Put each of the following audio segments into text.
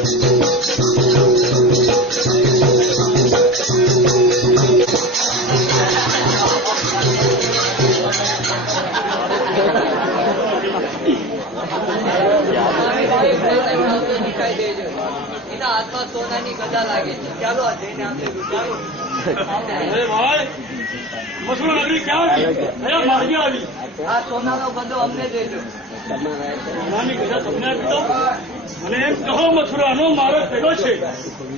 એના હાથમાં સોનાની ગદા લાગે છે. ચાલો આ જઈને આપણે વિચારો. મથુરા નગરી ક્યાં છે? કયા માર્ગે આવી? આ સોનાનો ગદો અમને દેજો. સોનાની ગદા તમને આપી દો. મને એમ કહો મથુરાનો મારો પેલો છે.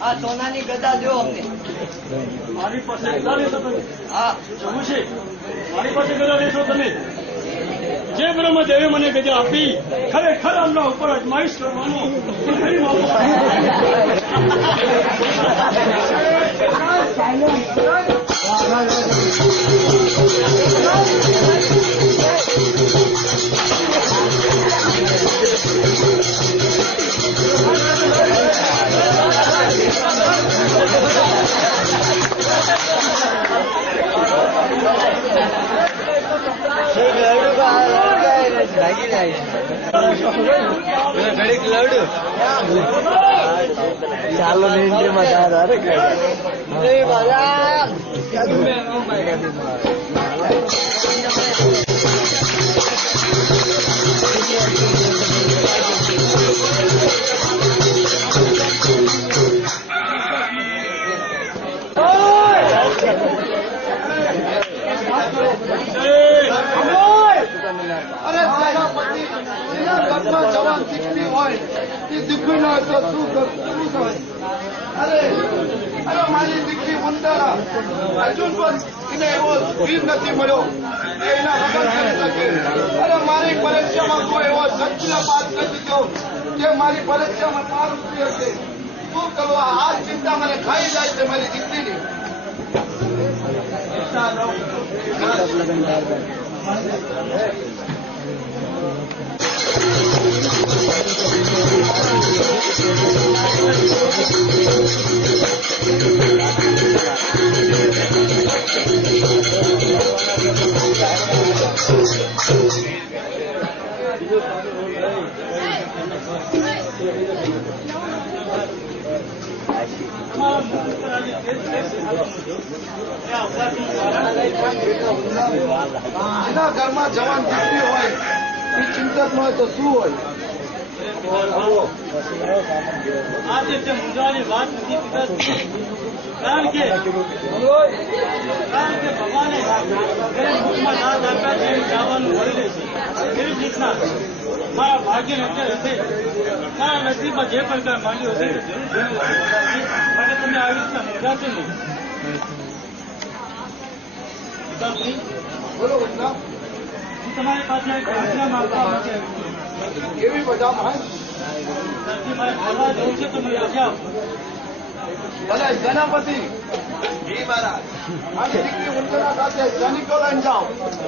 આ સોનાની ગદા દો અમને. મારી પાસે ગદા લેશો તમે? હા શું છે? મારી પાસે ગદા લેશો તમે? જે બ્રહ્મદેવે મને ગદા આપી ખરેખર આમના ઉપર અજમાઈશ કરવાનો ઘડીક લડુ ચાલો નિંદ્રમાં જવાન દીકરી હોય એ દીકરી ના તો શું થાય? અરે મારી દીકરી ઉંદરા અર્જુન પણ એને એવો વીર નથી મળ્યો એના લગ્ન કરી શકે. અરે મારી પરીક્ષામાં કોઈ એવો સચિલા પાસ નથી થયો જે મારી પરીક્ષામાં પાર ઉતરી હશે. શું કરવા? આ ચિંતા મને ખાઈ જાય છે મારી દીકરીની. એના ઘરમાં જવાન દીકરી હોય એ ચિંતક ન હોય તો શું હોય? આ જે મુદ્દાની વાત નથી કારણ કે ભગવાને મુખમાં દાંત આપ્યા છે જવાનું વળી છે. એવી જ રીતના મારા ભાગ્ય અત્યારે હશે મારા નસીબમાં જે પણ કાંઈ માંગ્યું હશે માટે તમે આવી રીતના મૂંઝાશો નહીં. બોલો હું તમારી પાસે એક આજ્ઞા માંગવા માટે કેવી બધા મારે ફરવા જવું છે તો મને રજા ભલે સેનાપતિ મારી દીકરી ઉંદરા સાથે સૈનિકો લઈને જાઓ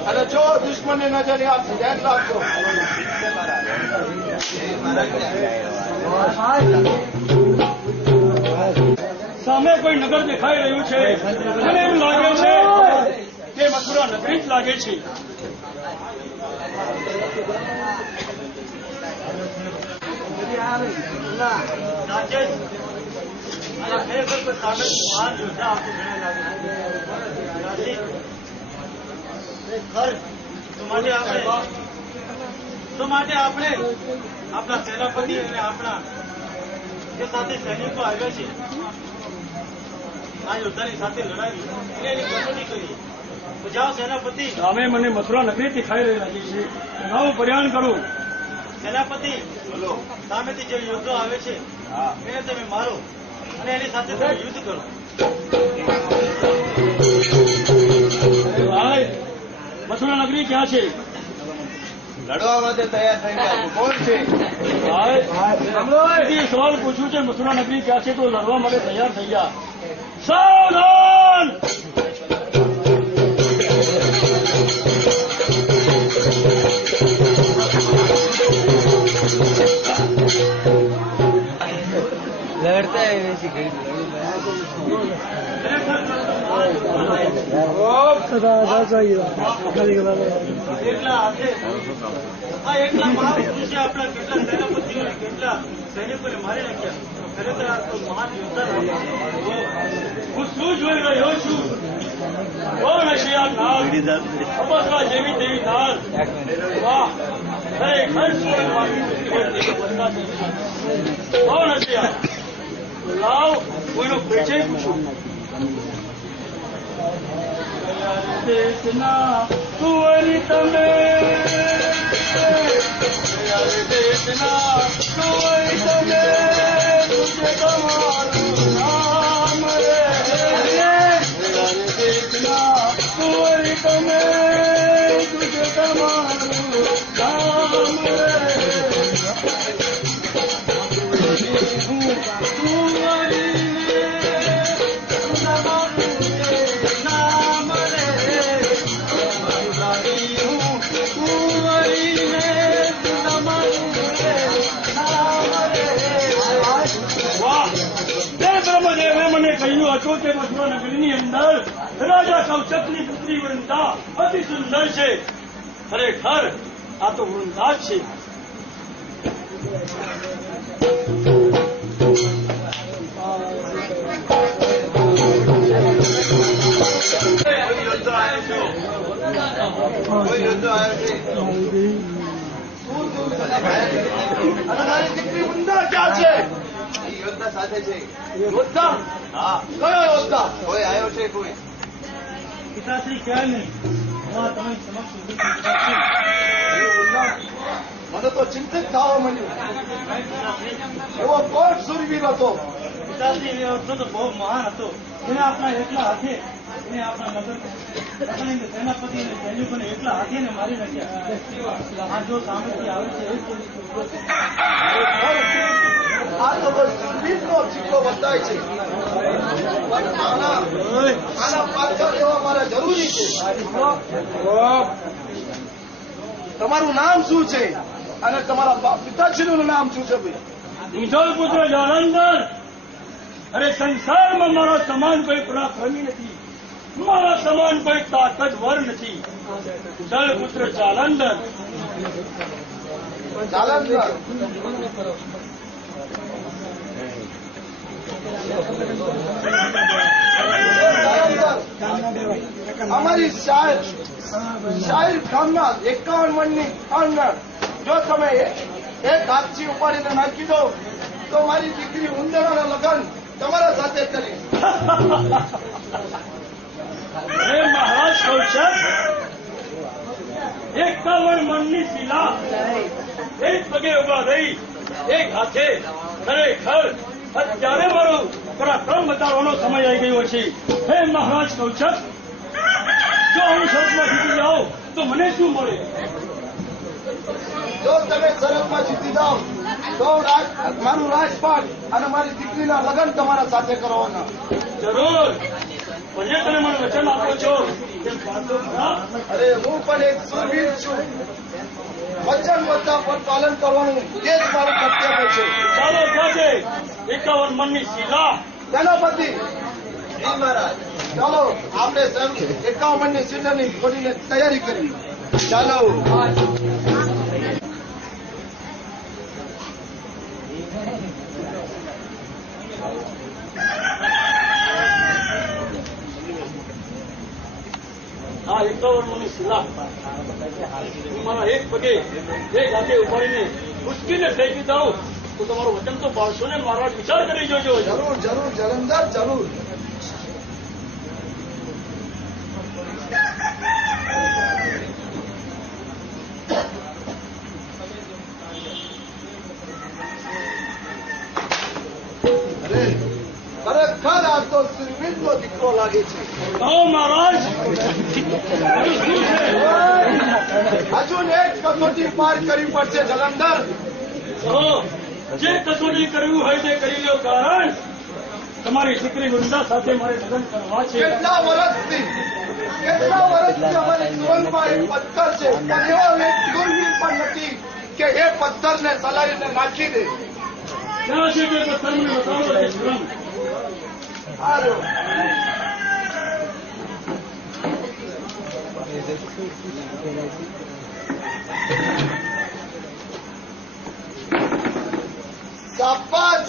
અને જો દુશ્મનની નજરે આપ ધ્યાન રાખજો. સામે કોઈ નગર દેખાઈ રહ્યું છે. મને એમ લાગે છે કે મથુરા નગરી જ લાગે છે. તો માટે આપણે આપણા સેનાપતિ અને આપણા જે સાથે સૈનિકો આવ્યા છે આ યોદ્ધાની સાથે લડાવી એની કસોટી કરી. તો જાઓ સેનાપતિ. સામે મને મથુરા નગરી દેખાઈ રહી લાગી છે. હું પ્રયાણ કરું. સેનાપતિ બોલો. સામેથી જે યોદ્ધો આવે છે એને તમે મારો અને એની સાથે તમે યુદ્ધ કરો. મથુરા નગરી ક્યાં છે? લડવા માટે તૈયાર થઈ ગયા. કોણ છે? સવાલ પૂછ્યું છે મથુરા નગરી ક્યાં છે તો લડવા માટે તૈયાર થઈ ગયા. સાવધાન! લડતા એવી ઘડી એકલા મહાપુરુષે આપણા કેટલા સેનાપતિઓ કેટલા સૈનિકોને મારી નાખ્યા. ખરેખર આ તો મહાન યોદ્ધા હતા. હું શું જોઈ રહ્યો છું? કોણ હશે આ નાલ? અબસરા જેવી તેવી નાલ. વાહ, ખરેખર કોણ હશે આ? લાવ, કોઈનો પરિચય પૂછું. દેશના કુંવરી તમે, દેશના કુંવરી તમે, તુજે તમારું નામ રે. દેશના કુંવરી તમે, તુજે તમારું નામ રે. કે મથુરા નગરીની અંદર રાજા કૌશકની પુત્રી વૃંદા અતિ સુંદર છે. ખરેખર આ તો વૃંદા જ છે. મારી દીકરી વૃંદા ક્યાં છે? યોદ્ધા સાથે છે. યોદ્ધા? હા, કયો યોદ્ધા? કોઈ આવ્યો છે? કોઈ પિતાશ્રી ક્યાં નહીં? હું તમારી સમક્ષ મને તો ચિંતિત થવા મળ્યું. એવો કોણ સુરવીર હતો? પિતાશ્રી એ વખતે તો બહુ મહાન હતો. એને આપણા એટલા હાથે એને આપણા નગર સેનાપતિ અને સૈનિકોને એટલા હાથે ને મારી નાખ્યા. આ જો સામેથી આવે છે એ જ આ તો બસ સુરવીરનો ચિત્રો બતાય છે. પણ આના પાછળ એવા મારા જરૂરી છે. તમારું નામ શું છે અને તમારા પિતાશ્રીનું નામ શું છે? ભાઈ વિઠોલ પુત્ર જાલંધર. અરે સંસારમાં મારા સમાન કોઈ પરાક્રમી નથી, મારા સમાન કોઈ તાકતવર નથી. જળ પુત્ર જાલંધર. જાલંધર. અમારી શાહીર ગામના 51 મણની અંદર જો તમે એક હાથથી ઉપાડીને નાખી દો તો મારી દીકરી ઉંદરાના લગ્ન તમારા સાથે કરીશ. હે મહારાજ કૌશક, 51 મણની શિલા એક પગે ઉભા રહી એક હાથે. ખરેખર અત્યારે મારો પરાક્રમ બતાવવાનો સમય આવી ગયો છે. હે મહારાજ કૌશક, જો હું શરતમાં જીતી જાઉં તો મને શું મળે? જો તમે શરતમાં જીતી જાઓ તો મારું રાજપાટ અને મારી દીકરીના લગ્ન તમારા સાથે કરવાના. જરૂર. પછી તમે મને વચન આપો છો કે વાતો ખરા? અરે હું પણ એક સુરવીર છું. વચનબદ્ધતા પર પાલન કરવાનું એ જ મારું કર્તવ્ય છે. ચાલો સાથે 51 મણની શિલા. સેનાપતિ મહારાજ, ચાલો આપણે 51 મણની શિલાની ખોડીને તૈયારી કરવી. ચાલો. આ 51 મણની શિલા હું મારા એક પગે એક હાથે ઉપાડીને ઉચકીને ફેંકી દઉં તો તમારું વચન તો પાડશો ને મહારાજ? વિચાર કરી જોજો. જરૂર જરૂર જલંધર જરૂર. ખરેખર આ તો સુરવીરનો દીકરો લાગે છે. મહારાજ હજુ એક કસોટી પાર કરવી પડશે જલંધર. જે કસોટી કરવું હોય તે કરી લો. કારણ તમારી દીકરી વૃંદા સાથે મારે લગ્ન કરવા છે. કેટલા વર્ષથી અમારી જીવનમાં એક પથ્થર છે પણ એવો એક સુરવીર પણ નથી કે એ પથ્થરને સલાઈને નાખી દે. ક્યાં છે તે પથ્થરને બતાવો તે શ્રમ. હારું. તાપજ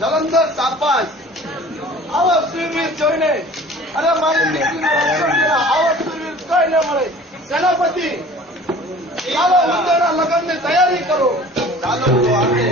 જલંધર તાપજ આવો સુરવીર જોઈને અરે મારી દીકરીને રક્ષણ કર્યા. આવો સુરવીર કઈ ન મળે. સેનાપતિ ચાલો ઉંદરના લગ્નની તૈયારી કરો. ચાલો તો આપણે